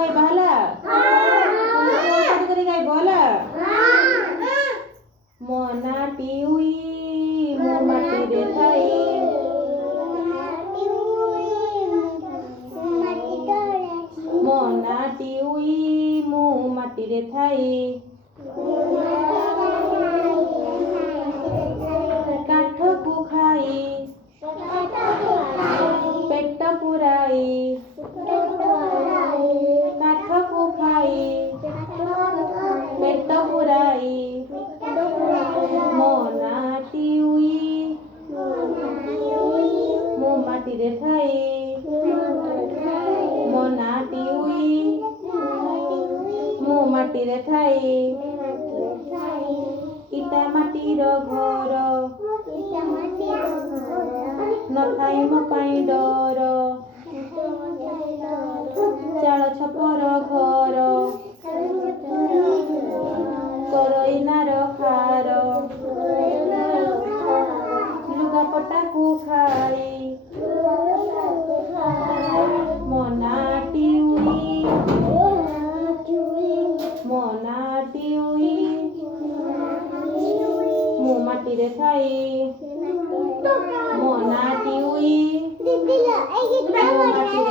गाई बहला करी गाई बहला मोना टिउई मो माटी रे थाई मोना टिउई मो माटी रे थाई काठ को खाई पेट पुराई काठ को खाई पेट पुराई मोना टिउई मो माटी रे थाई मोना टिउई मो माटी रे थाई इटा माटीर घर नथाई मो पाई डर चाल छपर घर करइनार खार लुगापटा को खाई मोना टिउई मो माटी रे थाई मोना टिउई मो माटी रे